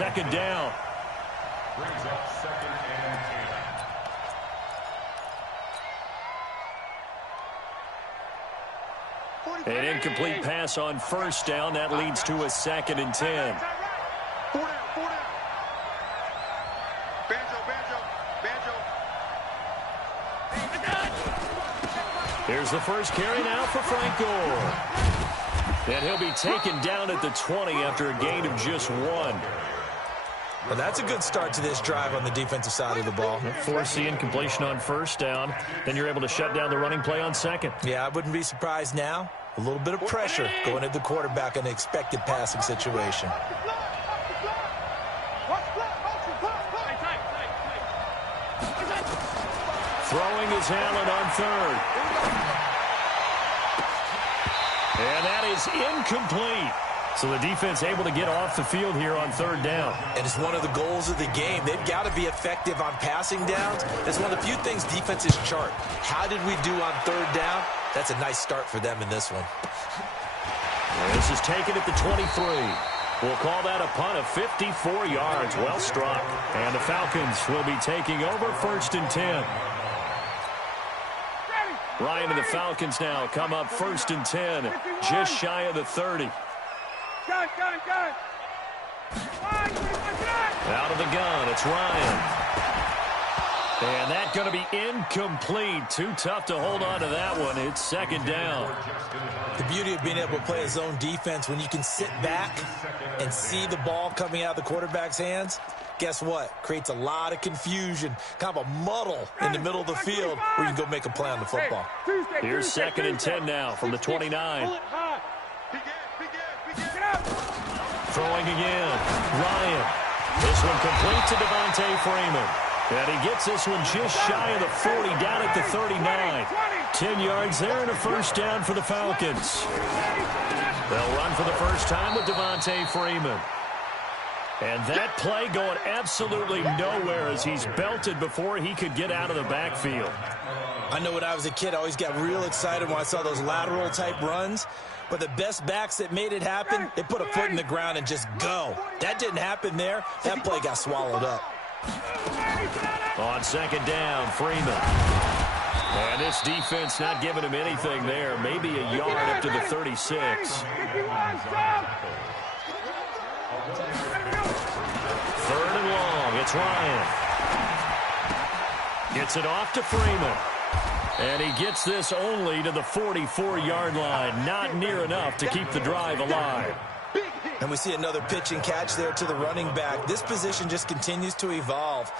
second down. Brings up 2nd and 10. An incomplete pass on first down. That leads to a 2nd and 10. Here's the first carry now for Frank Gore. And he'll be taken down at the 20 after a gain of just 1. Well, that's a good start to this drive on the defensive side of the ball. Force the incompletion on first down. Then you're able to shut down the running play on second. Yeah, I wouldn't be surprised now. A little bit of pressure going at the quarterback in an expected passing situation. Throwing is Allen on third. And that is incomplete. So the defense able to get off the field here on third down. And it's one of the goals of the game. They've got to be effective on passing downs. It's one of the few things defenses chart. How did we do on third down? That's a nice start for them in this one. This is taken at the 23. We'll call that a punt of 54 yards. Well struck. And the Falcons will be taking over 1st and 10. Ryan and the Falcons now come up 1st and 10, just shy of the 30. Out of the gun, it's Ryan. And that's going to be incomplete. Too tough to hold on to that one. It's 2nd down. The beauty of being able to play a zone defense, when you can sit back and see the ball coming out of the quarterback's hands, guess what? Creates a lot of confusion, kind of a muddle in the middle of the field where you can go make a play on the football. Here's 2nd and 10 now from the 29. Throwing again. Ryan. This one complete to Devontae Freeman. And he gets this one just shy of the 40, down at the 39. 10 yards there and a first down for the Falcons. They'll run for the first time with Devontae Freeman. And that play going absolutely nowhere as he's belted before he could get out of the backfield. I know when I was a kid, I always got real excited when I saw those lateral-type runs. But the best backs that made it happen, they put a foot in the ground and just go. That didn't happen there. That play got swallowed up. On 2nd down, Freeman. And this defense not giving him anything there. Maybe a yard up to the 36. 3rd and long. It's Ryan. Gets it off to Freeman. And he gets this only to the 44-yard line. Not near enough to keep the drive alive. And we see another pitch and catch there to the running back. This position just continues to evolve.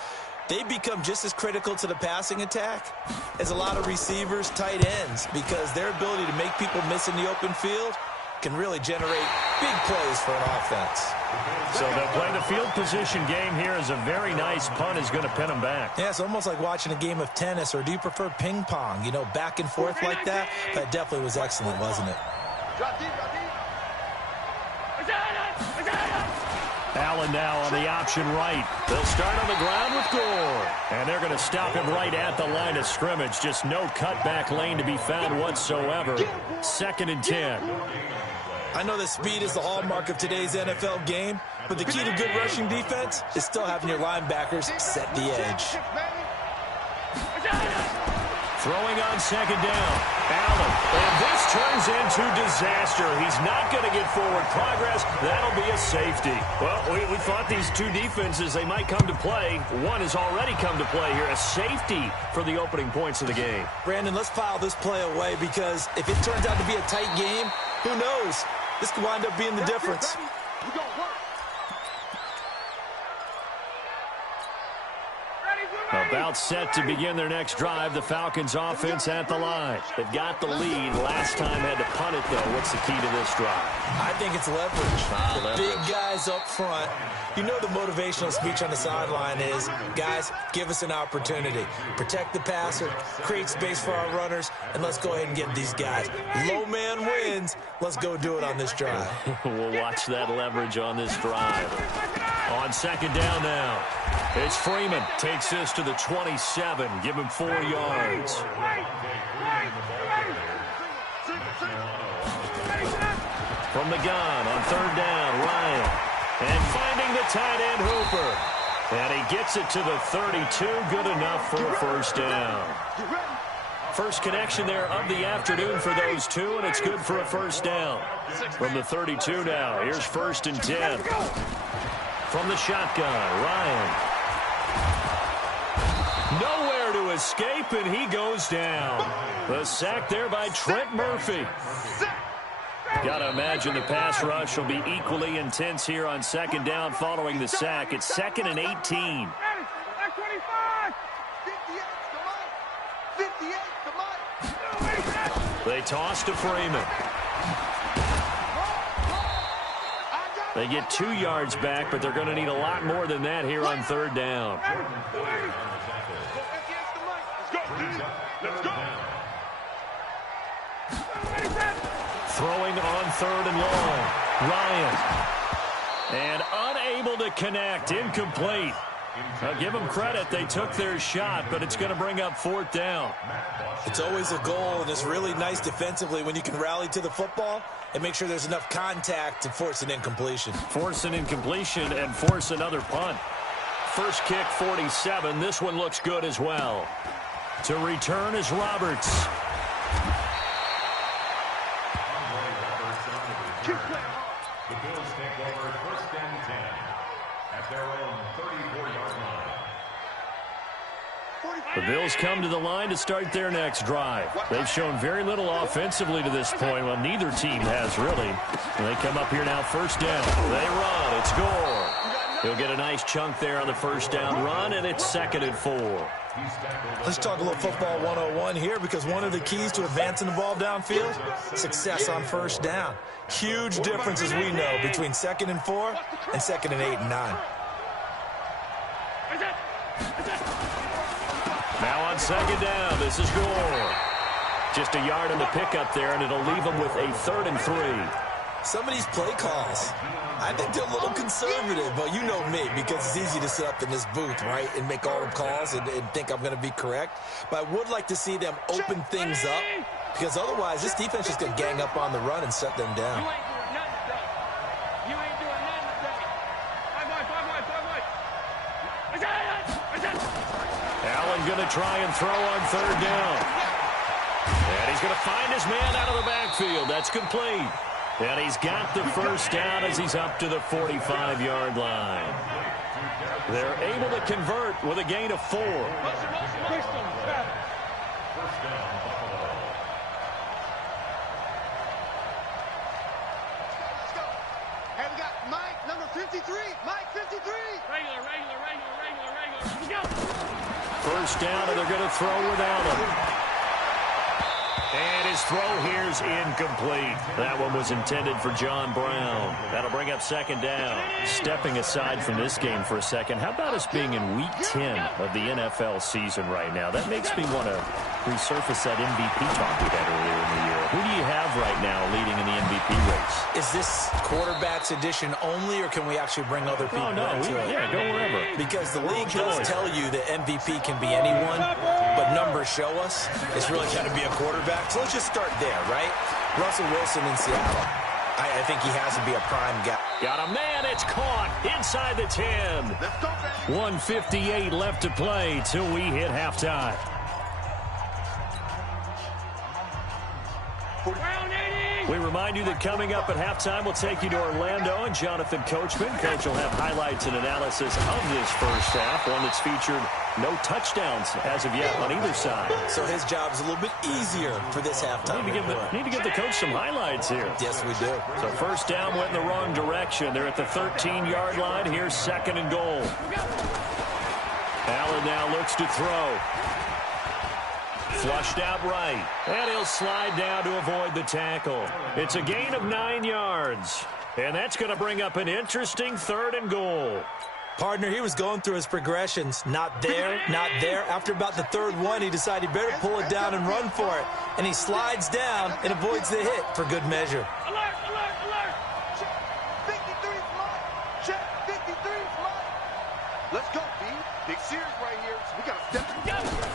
They become just as critical to the passing attack as a lot of receivers, tight ends, because their ability to make people miss in the open field can really generate big plays for an offense. So they'll play the field position game here as a very nice punt is going to pin them back. Yeah, it's almost like watching a game of tennis, or do you prefer ping pong? You know, back and forth like that? That definitely was excellent, wasn't it? Allen now on the option right. They'll start on the ground with Gore. And they're going to stop him right at the line of scrimmage. Just no cutback lane to be found whatsoever. 2nd and 10. I know that speed is the hallmark of today's NFL game, but the key to good rushing defense is still having your linebackers set the edge. Throwing on 2nd down. Allen. And this turns into disaster. He's not going to get forward progress. That'll be a safety. Well, we thought these two defenses, they might come to play. One has already come to play here. A safety for the opening points of the game. Brandon, let's file this play away, because if it turns out to be a tight game, who knows? This could wind up being the difference. About set to begin their next drive. The Falcons offense at the line. They've got the lead. Last time had to punt it, though. What's the key to this drive? I think it's leverage. The big guys up front. You know the motivational speech on the sideline is, guys, give us an opportunity. Protect the passer, create space for our runners, and let's go ahead and get these guys. Low man wins. Let's go do it on this drive. We'll watch that leverage on this drive. On 2nd down now. It's Freeman. Takes this to the 27. Give him 4 yards. From the gun on 3rd down, Ryan. And finding the tight end Hooper. And he gets it to the 32. Good enough for a first down. First connection there of the afternoon for those two, and it's good for a first down. From the 32 now, here's 1st and 10. From the shotgun, Ryan. Nowhere to escape, and he goes down. The sack there by Trent Murphy. Got to imagine the pass rush will be equally intense here on 2nd down following the sack. It's 2nd and 18. They toss to Freeman. They get 2 yards back, but they're going to need a lot more than that here on 3rd down. Throwing on 3rd and long. Ryan. And unable to connect. Incomplete. I'll give them credit. They took their shot, but it's going to bring up 4th down. It's always a goal, and it's really nice defensively when you can rally to the football and make sure there's enough contact to force an incompletion. Force an incompletion and force another punt. First kick, 47. This one looks good as well. To return is Roberts. The Bills take over 1st and 10 at their own 34-yard line. The Bills come to the line to start their next drive. They've shown very little offensively to this point. Well, neither team has really. And they come up here now, 1st down. They run. It's Gore. He'll get a nice chunk there on the 1st down run, and it's 2nd and 4. Let's talk a little football 101 here, because one of the keys to advancing the ball downfield, success on 1st down. Huge difference, as we know, between 2nd and 4 and 2nd and 8 and 9. Now on 2nd down, this is Gore. Just a yard on the pickup there, and it'll leave them with a 3rd and 3. Some of these play calls, I think they're a little conservative, but you know me, because it's easy to sit up in this booth, right, and make all the calls and think I'm going to be correct. But I would like to see them open things up, because otherwise this defense is going to gang up on the run and shut them down. You ain't doing nothing today. Allen going to try and throw on 3rd down. And he's going to find his man out of the backfield. That's complete. And he's got the 1st down as he's up to the 45-yard line. They're able to convert with a gain of 4. First down, Buffalo. Let's go. Hey, we got Mike, number 53. Mike, 53. Regular. Let's go. 1st down, and they're going to throw without him. And his throw here's incomplete. That one was intended for John Brown. That'll bring up 2nd down. Stepping aside from this game for a second, how about us being in Week 10 of the NFL season right now? That makes me want to resurface that MVP talk we had earlier in the year. Who do you have right now leading in the MVP race? Is this quarterbacks edition only, or can we actually bring other people into it? Yeah, go wherever. Because the league does tell you that MVP can be anyone, but numbers show us it's really got to be a quarterback. So let's just start there, right? Russell Wilson in Seattle. I think he has to be a prime guy. Got a man, it's caught inside the 10. 1:58 left to play till we hit halftime. We remind you that coming up at halftime, we'll take you to Orlando and Jonathan Coachman. Coach will have highlights and analysis of this first half, one that's featured no touchdowns as of yet on either side. So his job is a little bit easier for this halftime. Need to give the coach some highlights here. Yes, we do. So 1st down went in the wrong direction. They're at the 13-yard line. Here's 2nd and goal. Allen now looks to throw. Flushed out right. And he'll slide down to avoid the tackle. It's a gain of 9 yards. And that's going to bring up an interesting 3rd and goal. Partner, he was going through his progressions. Not there, not there. After about the 3rd one, he decided he better pull it down and run for it. And he slides down and avoids the hit for good measure. Alert. Check 53 fly. Check 53 fly. Let's go, B. Big series right here. So we got to step together.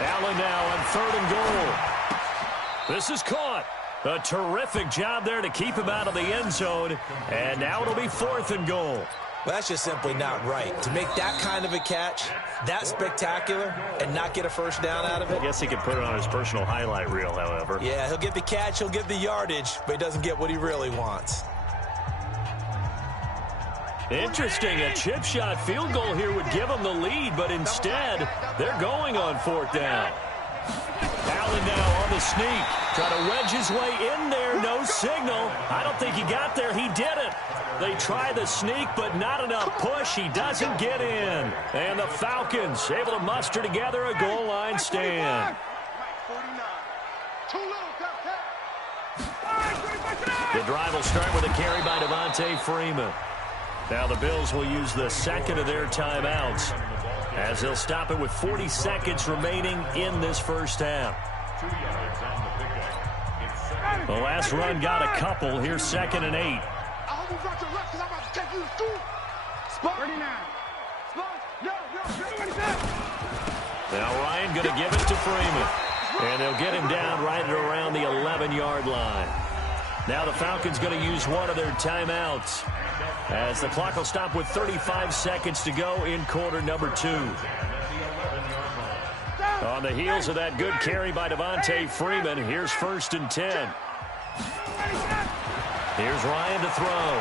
Allen now on 3rd and goal. This is caught. A terrific job there to keep him out of the end zone. And now it'll be 4th and goal. Well, that's just simply not right. To make that kind of a catch, that spectacular, and not get a first down out of it. I guess he could put it on his personal highlight reel, however. Yeah, he'll get the catch, he'll get the yardage, but he doesn't get what he really wants. Interesting. A chip shot field goal here would give them the lead, but instead, they're going on 4th down. Allen now on the sneak. Try to wedge his way in there. No signal. I don't think he got there. He didn't. They try the sneak, but not enough push. He doesn't get in. And the Falcons able to muster together a goal line stand. The drive will start with a carry by Devontae Freeman. Now the Bills will use the second of their timeouts as they'll stop it with 40 seconds remaining in this first half. 2 yards on the pickup. The last run got a couple. Here's 2nd and 8. I hope you brought your reps because I'm about to take you to school. Spot 39. Spot. Yo. Now Ryan going to give it to Freeman. And they'll get him down right at around the 11-yard line. Now the Falcons going to use one of their timeouts as the clock will stop with 35 seconds to go in quarter number 2. On the heels of that good carry by Devontae Freeman, here's 1st and 10. Here's Ryan to throw.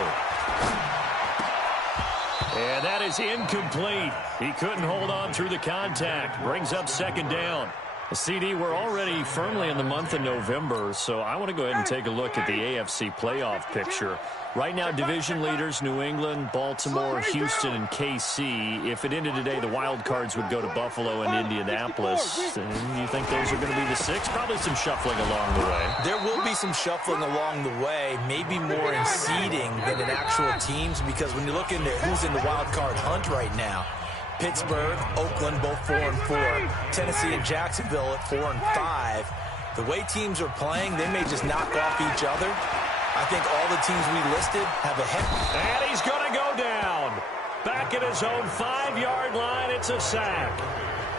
And that is incomplete. He couldn't hold on through the contact. Brings up 2nd down. CD, we're already firmly in the month of November, so I want to go ahead and take a look at the AFC playoff picture. Right now, division leaders, New England, Baltimore, Houston, and KC. If it ended today, the wild cards would go to Buffalo and Indianapolis. And you think those are going to be the 6? Probably some shuffling along the way. There will be some shuffling along the way, maybe more in seeding than in actual teams, because when you look into who's in the wild card hunt right now, Pittsburgh, Oakland, both 4-4. Tennessee and Jacksonville at 4-5. The way teams are playing, they may just knock off each other. I think all the teams we listed have a head. And he's going to go down. Back at his own 5-yard line, it's a sack.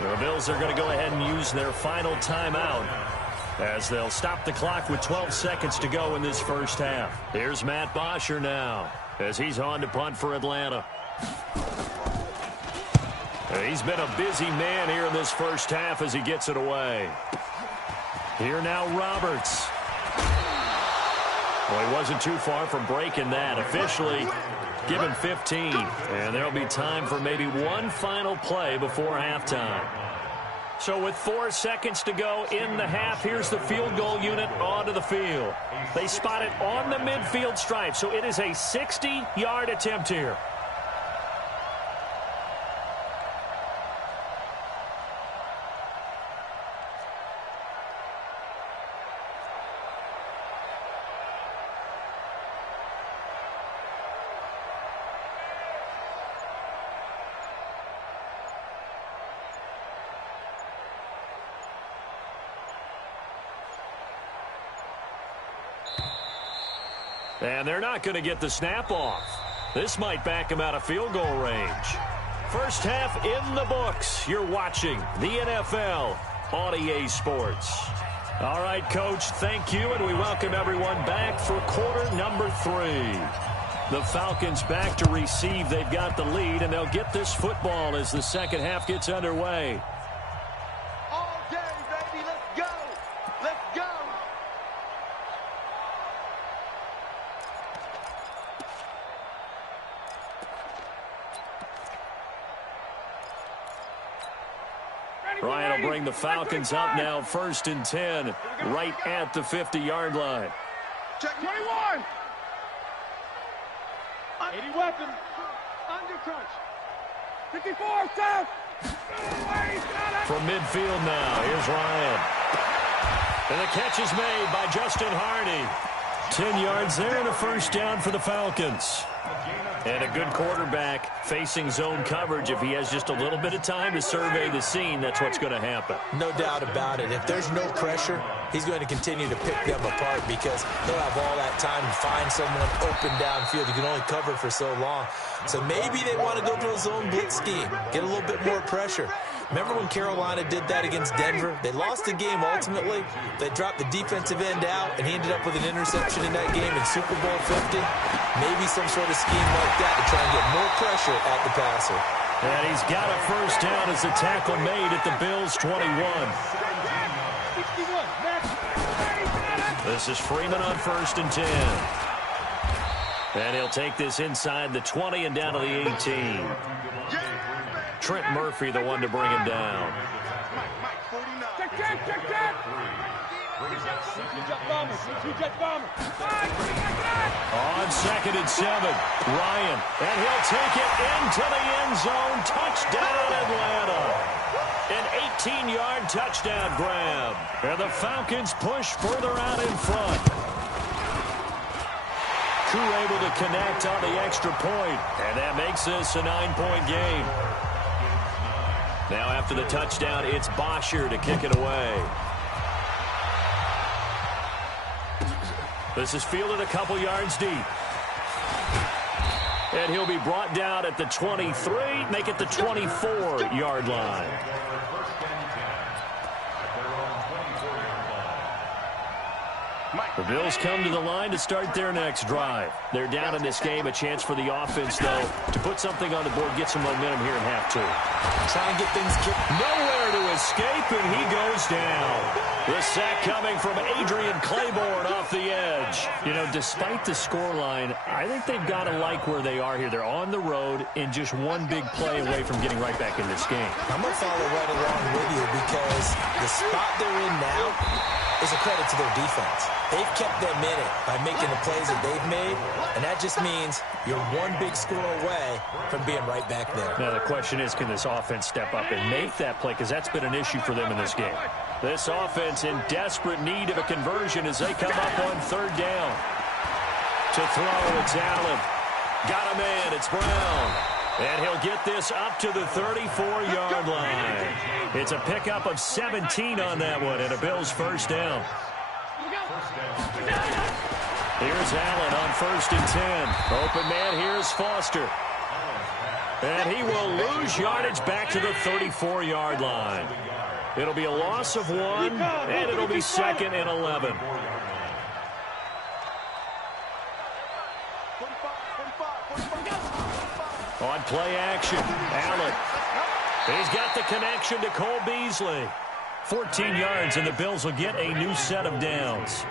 The Bills are going to go ahead and use their final timeout as they'll stop the clock with 12 seconds to go in this first half. Here's Matt Bosher now as he's on to punt for Atlanta. He's been a busy man here in this first half as he gets it away. Here now Roberts. Well, he wasn't too far from breaking that. Officially given 15. And there'll be time for maybe one final play before halftime. So with 4 seconds to go in the half, here's the field goal unit onto the field. They spot it on the midfield stripe, so it is a 60-yard attempt here. And they're not going to get the snap off. This might back him out of field goal range. First half in the books. You're watching the NFL on EA Sports. All right, Coach, thank you, and we welcome everyone back for quarter number 3. The Falcons back to receive. They've got the lead, and they'll get this football as the second half gets underway. All day, baby. Let's go. Let's go. Ryan will bring the Falcons up now, 1st and 10, right at the 50-yard line. Check 21. 80 weapon. Under crunch. 54, stop. From midfield now, here's Ryan. And the catch is made by Justin Hardy. 10 yards there and a first down for the Falcons. And a good quarterback facing zone coverage. If he has just a little bit of time to survey the scene, that's what's going to happen. No doubt about it. If there's no pressure, he's going to continue to pick them apart because he'll have all that time to find someone open downfield. You can only cover for so long. So maybe they want to go to a zone blitz scheme, get a little bit more pressure. Remember when Carolina did that against Denver? They lost the game ultimately. They dropped the defensive end out, and he ended up with an interception in that game in Super Bowl 50. Maybe some sort of scheme like that to try and get more pressure at the passer. And he's got a first down as the tackle made at the Bills' 21. This is Freeman on 1st and 10. And he'll take this inside the 20 and down to the 18. Trent Murphy, the one to bring him down. On 2nd and 7, Ryan, and he'll take it into the end zone. Touchdown, Atlanta. An 18-yard touchdown grab. And the Falcons push further out in front. Koo able to connect on the extra point, and that makes this a 9-point game. Now after the touchdown, it's Bosher to kick it away. This is fielded a couple yards deep. And he'll be brought down at the 23, make it the 24-yard line. The Bills come to the line to start their next drive. They're down in this game. A chance for the offense, though, to put something on the board, get some momentum here in half 2. Try and get things kicked. Nowhere to escape, and he goes down. The sack coming from Adrian Claiborne off the edge. You know, despite the scoreline, I think they've got to like where they are here. They're on the road and just one big play away from getting right back in this game. I'm going to follow right along with you because the spot they're in now is a credit to their defense. They've kept them in it by making the plays that they've made, and that just means you're one big score away from being right back there. Now the question is, can this offense step up and make that play? Because that's been an issue for them in this game. This offense in desperate need of a conversion as they come up on 3rd down. To throw, it's Allen. Got a man, it's Brown. And he'll get this up to the 34-yard line. It's a pickup of 17 on that one, and a Bills first down. Here's Allen on 1st and 10. Open man, here's Foster. And he will lose yardage back to the 34-yard line. It'll be a loss of 1, and it'll be 2nd and 11. On play action, Allen. He's got the connection to Cole Beasley. 14 yards, and the Bills will get a new set of downs.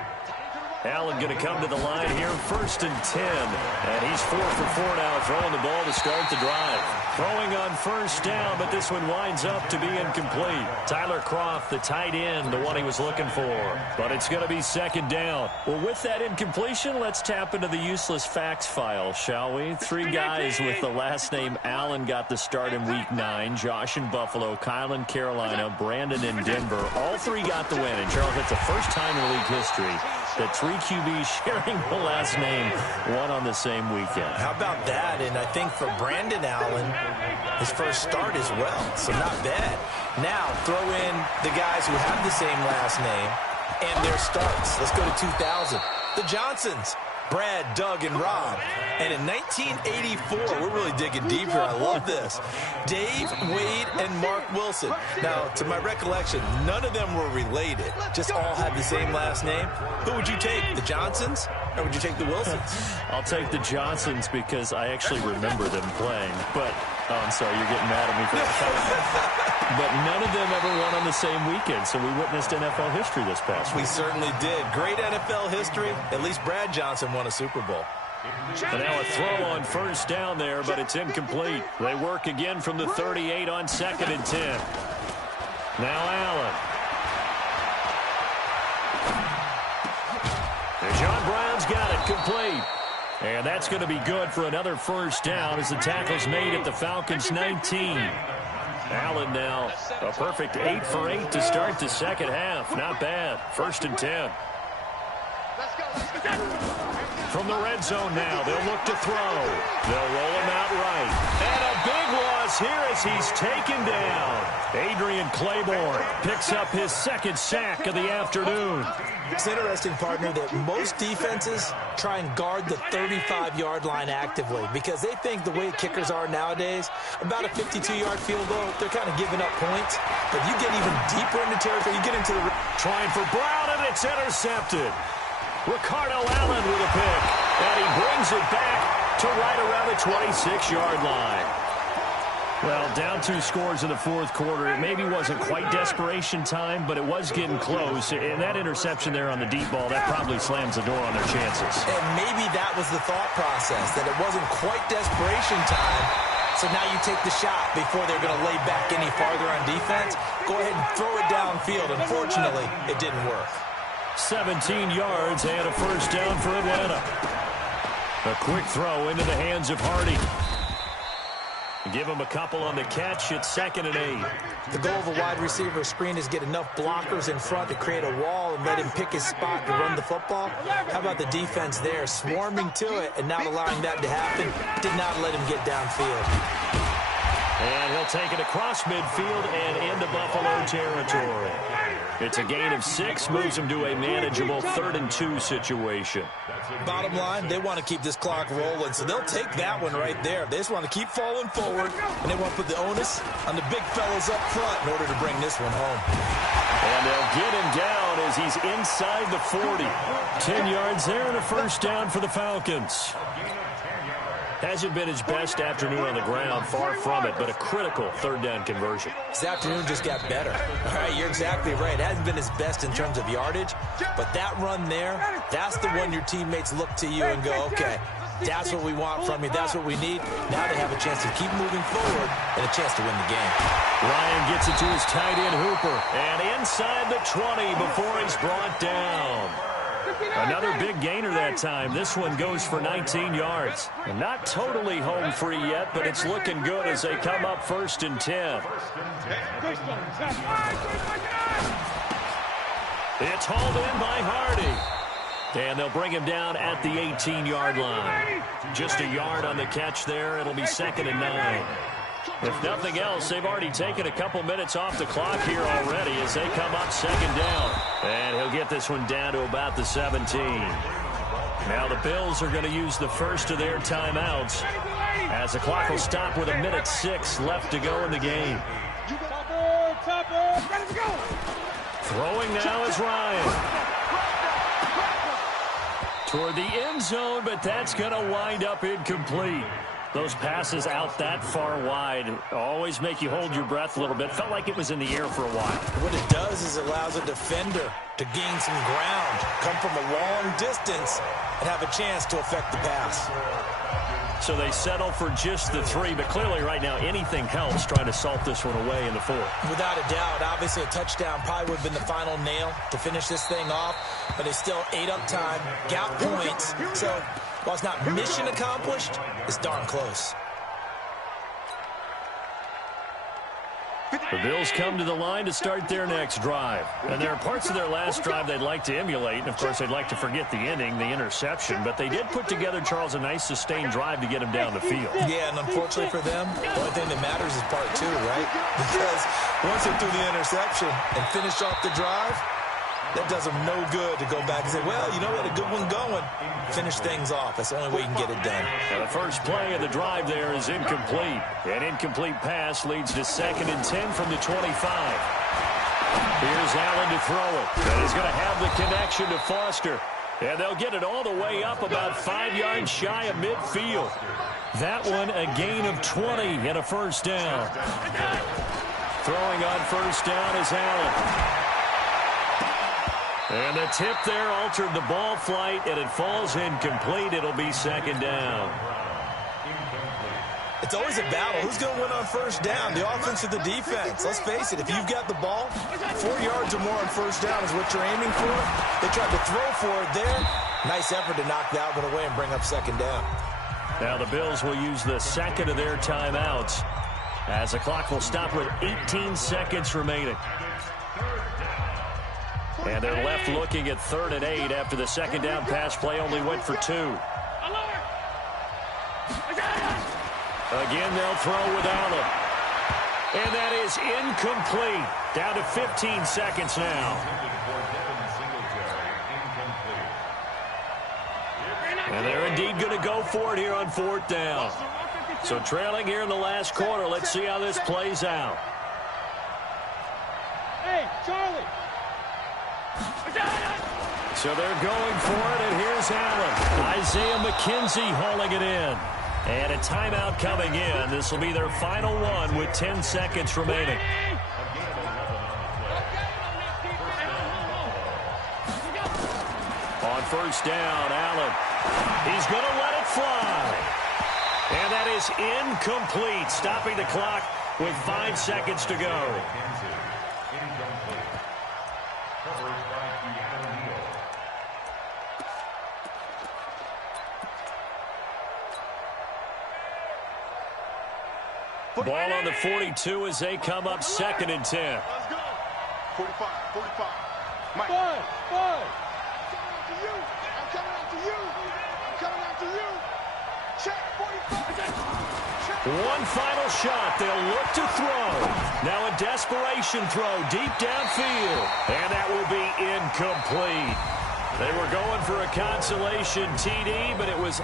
Allen going to come to the line here, 1st and 10. And he's 4 for 4 now, throwing the ball to start the drive. Throwing on 1st down, but this one winds up to be incomplete. Tyler Kroft, the tight end, the one he was looking for. But it's going to be 2nd down. Well, with that incompletion, let's tap into the useless facts file, shall we? 3 guys with the last name Allen got the start in Week 9. Josh in Buffalo, Kyle in Carolina, Brandon in Denver. All 3 got the win. And, Charles, it's the first time in league history that 3 QBs sharing the last name, one on the same weekend. How about that? And I think for Brandon Allen, his first start as well, so not bad. Now, throw in the guys who have the same last name and their starts. Let's go to 2000. The Johnsons, Brad, Doug, and Rob. And in 1984, we're really digging deep here. I love this. Dave, Wade, and Mark Wilson. Now, to my recollection, none of them were related. Just all had the same last name. Who would you take, the Johnsons, or would you take the Wilsons? I'll take the Johnsons because I actually remember them playing. But, oh, I'm sorry, you're getting mad at me for that. But none of them ever won on the same weekend, so we witnessed NFL history this past week. We certainly did. Great NFL history. At least Brad Johnson won a Super Bowl. And now a throw on 1st down there, but it's incomplete. They work again from the 38 on 2nd and 10. Now Allen. And John Brown's got it complete. And that's going to be good for another first down as the tackle's made at the Falcons' 19. Allen now a perfect 8 for 8 to start the second half. Not bad. 1st and 10. From the red zone now, they'll look to throw. They'll roll him out right. And a big loss this here as he's taken down. Adrian Claiborne picks up his second sack of the afternoon. It's interesting, partner, that most defenses try and guard the 35-yard line actively because they think the way kickers are nowadays, about a 52-yard field goal, they're kind of giving up points. But you get even deeper into territory, you get into the... Trying for Brown, and it's intercepted. Ricardo Allen with a pick, and he brings it back to right around the 26-yard line. Well, down 2 scores in the fourth quarter. It maybe wasn't quite desperation time, but it was getting close. And that interception there on the deep ball, that probably slams the door on their chances. And maybe that was the thought process, that it wasn't quite desperation time. So now you take the shot before they're going to lay back any farther on defense. Go ahead and throw it downfield. Unfortunately, it didn't work. 17 yards and a first down for Atlanta. A quick throw into the hands of Hardy. Give him a couple on the catch. It's 2nd and 8. The goal of a wide receiver screen is get enough blockers in front to create a wall and let him pick his spot to run the football. How about the defense there, swarming to it and not allowing that to happen? Did not let him get downfield. And he'll take it across midfield and into Buffalo territory. It's a gain of 6, moves him to a manageable 3rd and 2 situation. Bottom line, they want to keep this clock rolling, so they'll take that one right there. They just want to keep falling forward, and they want to put the onus on the big fellas up front in order to bring this one home. And they'll get him down as he's inside the 40. 10 yards there and a first down for the Falcons. Hasn't been his best afternoon on the ground, far from it, but a critical 3rd down conversion. This afternoon just got better. All right, you're exactly right. It hasn't been his best in terms of yardage, but that run there, that's the one your teammates look to you and go, okay, that's what we want from you. That's what we need. Now they have a chance to keep moving forward and a chance to win the game. Ryan gets it to his tight end, Hooper, and inside the 20 before he's brought down. Another big gainer that time. This one goes for 19 yards. And not totally home free yet, but it's looking good as they come up 1st and 10. It's hauled in by Hardy. And they'll bring him down at the 18-yard line. Just a yard on the catch there. It'll be 2nd and 9. If nothing else, they've already taken a couple minutes off the clock here already as they come up 2nd down. And he'll get this one down to about the 17. Now the Bills are going to use the first of their timeouts as the clock will stop with 1:06 left to go in the game. Throwing now is Ryan. Toward the end zone, but that's going to wind up incomplete. Those passes out that far wide always make you hold your breath a little bit. Felt like it was in the air for a while. What it does is it allows a defender to gain some ground, come from a long distance, and have a chance to affect the pass. So they settle for just the 3, but clearly right now anything helps trying to salt this one away in the 4th. Without a doubt, obviously a touchdown probably would have been the final nail to finish this thing off, but they still ate up time, got points, so while it's not mission accomplished, it's darn close. The Bills come to the line to start their next drive. And there are parts of their last drive they'd like to emulate. And, of course, they'd like to forget the ending, the interception. But they did put together, Charles, a nice sustained drive to get him down the field. Yeah, and unfortunately for them, the only thing that matters is part 2, right? Because once they threw the interception and finished off the drive, that does them no good to go back and say, well, you know, we had a good one going. Finish things off. That's the only way you can get it done. And the first play of the drive there is incomplete. An incomplete pass leads to 2nd and 10 from the 25. Here's Allen to throw it. And he's going to have the connection to Foster. And they'll get it all the way up about 5 yards shy of midfield. That one a gain of 20 and a first down. Throwing on first down is Allen. And the tip there altered the ball flight, and it falls incomplete. It'll be 2nd down. It's always a battle. Who's going to win on first down, the offense or the defense? Let's face it, if you've got the ball, 4 yards or more on first down is what you're aiming for. They tried to throw for it there. Nice effort to knock that one away and bring up 2nd down. Now the Bills will use the 2nd of their timeouts as the clock will stop with 18 seconds remaining. And they're left looking at 3rd and 8 after the 2nd down pass play only went for 2. Again, they'll throw with Allen. And that is incomplete. Down to 15 seconds now. And they're indeed going to go for it here on 4th down. So trailing here in the last quarter. Let's see how this plays out. Hey, Charlie. So they're going for it, and here's Allen. Isaiah McKenzie hauling it in. And a timeout coming in. This will be their final one with 10 seconds remaining. On 1st down, Allen. He's going to let it fly. And that is incomplete, stopping the clock with 5 seconds to go. Ball on the 42 as they come up 2nd and 10. Let's go. 45. Mike. Five. I'm coming after you. Check 45. One final shot. They'll look to throw. Now a desperation throw deep downfield. And that will be incomplete. They were going for a consolation TD, but it was